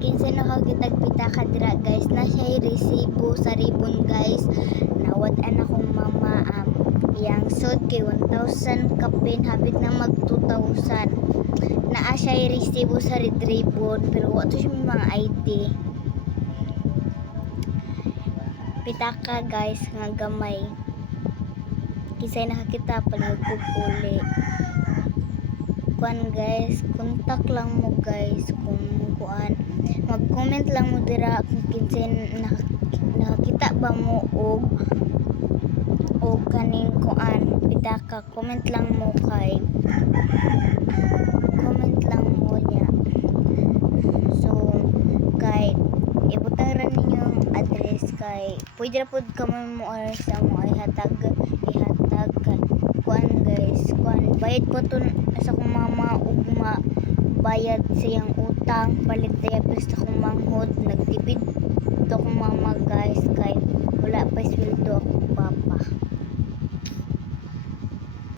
kinsa na kagitag pita ka dira guys, na siya resibo sa ribon guys. Nawad-an akong mama iyang sod kay 1,000 kapin, hapit na mag 2,000. Naa siya resibo sa red ribbon pero wa to siya may mga ID. Pitaka guys nga gamay. Kisay nakakita paligid uli. Kuan guys, kontak lang mo guys kung kuan. Mag-comment lang mo dira kung kinsay nakakita ba mo og kaning kuan pitaka. Comment lang mo kay comment lang mo niya. So kay ibutang ra ninyo ang address kay pwede ra pud ka mo sa mo ay ihatag kay kuan guys, kuan bayad po to sa kong mama ug bayad siyang utang palit diapers sa kong manghod